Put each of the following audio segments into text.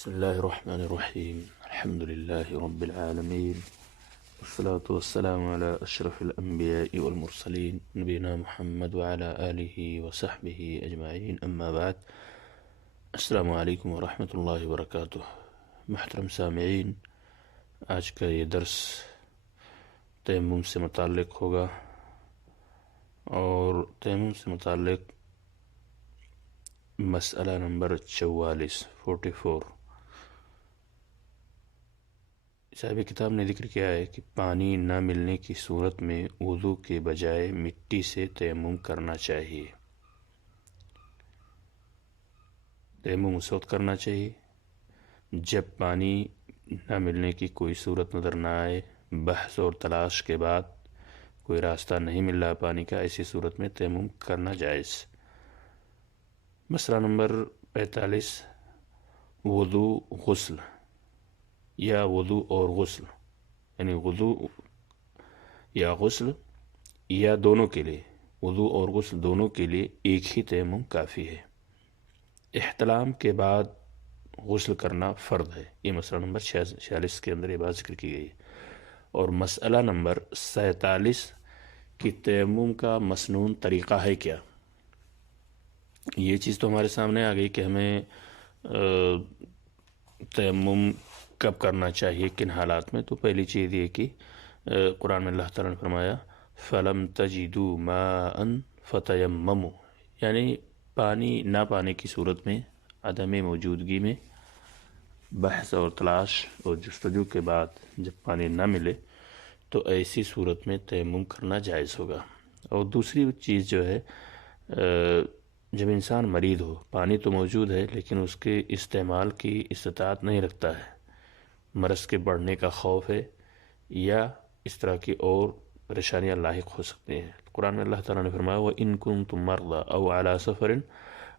بسم الله الرحمن الرحيم الحمد لله رب العالمين والصلاة والسلام على أشرف الأنبياء والمرسلين نبينا محمد وعلى آله وصحبه أجمعين أما بعد السلام علیکم ورحمۃ اللہ وبرکاتہ۔ محترم سامعین، آج کا یہ درس تیمم سے متعلق ہوگا اور تیمم سے متعلق مسئلہ نمبر 44 صاحب کتاب نے ذکر کیا ہے کہ پانی نہ ملنے کی صورت میں وضو کے بجائے مٹی سے تیمم کرنا چاہیے۔ تیمم اس وقت کرنا چاہیے جب پانی نہ ملنے کی کوئی صورت نظر نہ آئے، بحث اور تلاش کے بعد کوئی راستہ نہیں مل رہا پانی کا، ایسی صورت میں تیمم کرنا جائز۔ مسئلہ نمبر 45 وضو غسل یا وضو اور غسل، یعنی وضو یا غسل یا دونوں کے لیے، وضو اور غسل دونوں کے لیے ایک ہی تیمم کافی ہے۔ احتلام کے بعد غسل کرنا فرض ہے، یہ مسئلہ نمبر 46 کے اندر یہ بات ذکر کی گئی ہے۔ اور مسئلہ نمبر 47 کہ تیمم کا مسنون طریقہ ہے کیا، یہ چیز تو ہمارے سامنے آ گئی کہ ہمیں تیمم کب کرنا چاہیے، کن حالات میں۔ تو پہلی چیز یہ کہ قرآن میں اللہ تعالیٰ نے فرمایا فَلَمْ تَجِدُوا مَاءً فَتَيَمَّمُوا، یعنی پانی نہ پانے کی صورت میں، عدم موجودگی میں، بحث اور تلاش اور جستجو کے بعد جب پانی نہ ملے تو ایسی صورت میں تیمم کرنا جائز ہوگا۔ اور دوسری چیز جو ہے، جب انسان مریض ہو، پانی تو موجود ہے لیکن اس کے استعمال کی استطاعت نہیں رکھتا ہے، مرض کے بڑھنے کا خوف ہے یا اس طرح کی اور پریشانیاں لاحق ہو سکتی ہیں۔ قرآن میں اللہ تعالیٰ نے فرمایا وَإِن كُنتُم مَرْضَىٰ أَوْ عَلَىٰ سَفَرٍ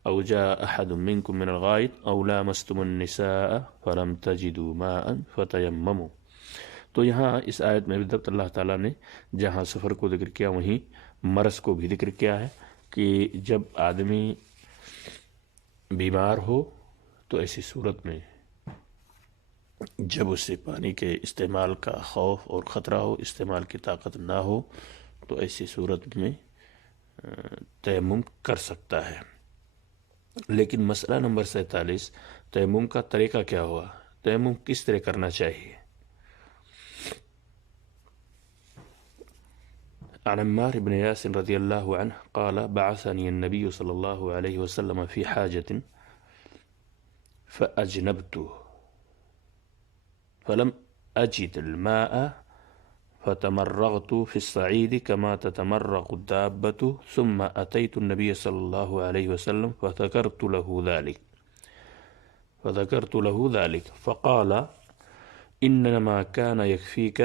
أَوْ جَاءَ أَحَدٌ مِّنكُم مِّنَ الْغَائِطِ أَوْ لَامَسْتُمُ النِّسَاءَ فَلَمْ تَجِدُوا مَاءً فَتَيَمَّمُوا۔ تو یہاں اس آیت میں بالضبط اللہ تعالیٰ نے جہاں سفر کو ذکر کیا وہیں مرض کو بھی ذکر کیا ہے کہ جب آدمی بیمار ہو تو ایسی صورت میں جب اس سے پانی کے استعمال کا خوف اور خطرہ ہو، استعمال کی طاقت نہ ہو، تو ایسی صورت میں تیمم کر سکتا ہے۔ لیکن مسئلہ نمبر 47 تیمم کا طریقہ کیا ہوا، تیمم کس طرح کرنا چاہیے۔ عن عمار بن یاسر رضی اللہ عنہ قال بعثني النبي صلی اللہ علیہ وسلم في حاجة فأجنبت فلم أجد الماء فتمرغت في الصعيد كما تتمرغ الدابة ثم أتيت النبي صلى الله عليه وسلم فذكرت له ذلك فقال إنما كان يكفيك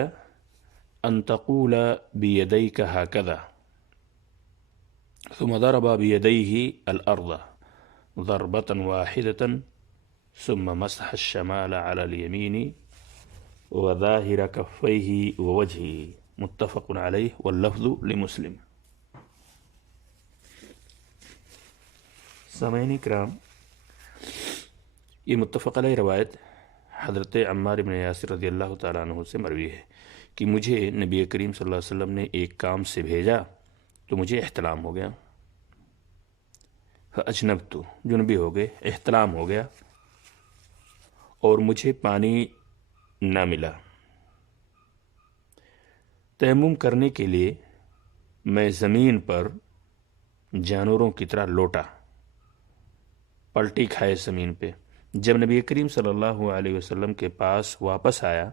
أن تقول بيديك هكذا ثم ضرب بيديه الأرض ضربة واحدة ثم مسح الشمال على اليمين وظاهر كفيه ووجهه متفق عليه واللفظ لمسلم۔ سامعین کرام، یہ متفق علیہ روایت حضرت عمار بن یاسر رضی اللہ تعالیٰ عنہ سے مروی ہے کہ مجھے نبی کریم صلی اللہ علیہ وسلم نے ایک کام سے بھیجا تو مجھے احتلام ہو گیا، فاجنبت، جنبی ہو گئے، احتلام ہو گیا اور مجھے پانی نہ ملا۔ تیمم کرنے کے لیے میں زمین پر جانوروں کی طرح لوٹا، پلٹی کھائے زمین پہ۔ جب نبی کریم صلی اللہ علیہ وسلم کے پاس واپس آیا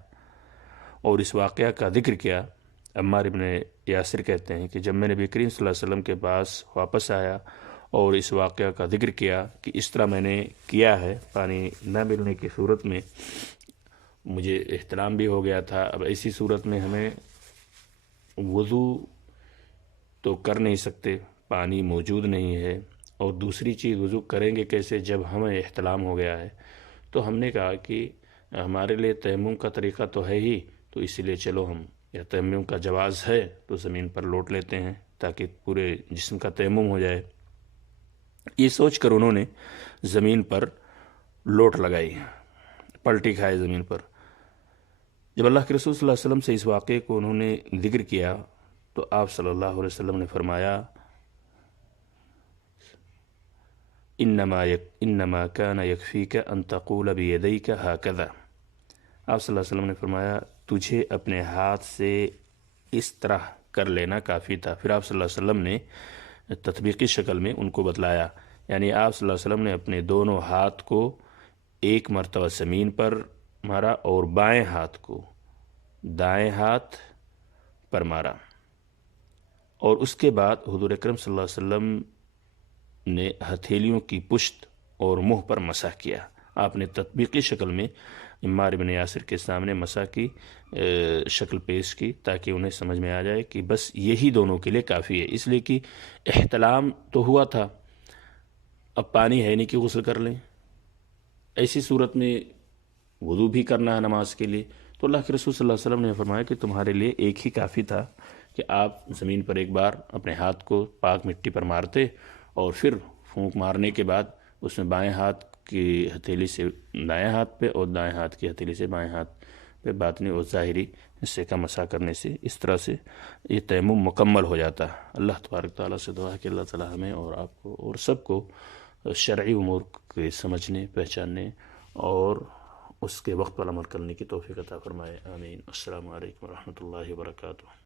اور اس واقعہ کا ذکر کیا، عمار ابن یاسر کہتے ہیں کہ جب میں نبی کریم صلی اللہ علیہ وسلم کے پاس واپس آیا اور اس واقعہ کا ذکر کیا کہ اس طرح میں نے کیا ہے، پانی نہ ملنے کی صورت میں مجھے احتلام بھی ہو گیا تھا، اب ایسی صورت میں ہمیں وضو تو کر نہیں سکتے، پانی موجود نہیں ہے، اور دوسری چیز وضو کریں گے کیسے جب ہمیں احتلام ہو گیا ہے۔ تو ہم نے کہا کہ ہمارے لیے تیمم کا طریقہ تو ہے ہی، تو اسی لیے چلو ہم یا تیمم کا جواز ہے تو زمین پر لوٹ لیتے ہیں تاکہ پورے جسم کا تیمم ہو جائے۔ یہ سوچ کر انہوں نے زمین پر لوٹ لگائی۔ پلٹی کھائے زمین پر۔ جب اللہ کے رسول صلی اللہ علیہ وسلم سے اس واقعے کو انہوں نے ذکر کیا تو آپ صلی اللہ علیہ وسلم نے فرمایا انما کان یکفیک ان تقول بیدیک ہکذا۔ آپ صلی اللہ علیہ وسلم نے فرمایا تجھے اپنے ہاتھ سے اس طرح کر لینا کافی تھا۔ پھر آپ صلی اللہ علیہ وسلم نے تطبیقی شکل میں ان کو بتلایا، یعنی آپ صلی اللہ علیہ وسلم نے اپنے دونوں ہاتھ کو ایک مرتبہ زمین پر مارا اور بائیں ہاتھ کو دائیں ہاتھ پر مارا، اور اس کے بعد حضور اکرم صلی اللہ علیہ وسلم نے ہتھیلیوں کی پشت اور منہ پر مسح کیا۔ آپ نے تطبیقی شکل میں عمار بن یاسر کے سامنے مسح کی شکل پیش کی تاکہ انہیں سمجھ میں آ جائے کہ بس یہی دونوں کے لیے کافی ہے، اس لیے کہ احتلام تو ہوا تھا، اب پانی ہے نہیں کہ غسل کر لیں، ایسی صورت میں وضو بھی کرنا ہے نماز کے لیے، تو اللہ کے رسول صلی اللہ علیہ وسلم نے فرمایا کہ تمہارے لیے ایک ہی کافی تھا کہ آپ زمین پر ایک بار اپنے ہاتھ کو پاک مٹی پر مارتے اور پھر پھونک مارنے کے بعد اس میں بائیں ہاتھ کی ہتھیلی سے دائیں ہاتھ پہ اور دائیں ہاتھ کی ہتھیلی سے بائیں ہاتھ پہ باطنی اور ظاہری حصے کا مسح کرنے سے اس طرح سے یہ تیمم مکمل ہو جاتا ہے۔ اللہ تبارک تعالیٰ سے دعا ہے کہ اللہ تعالیٰ ہمیں اور آپ کو اور سب کو شرعی امور کے سمجھنے، پہچاننے اور اس کے وقت پر عمل کرنے کی توفیق عطا فرمائے، آمین۔ السلام علیکم ورحمۃ اللہ وبرکاتہ۔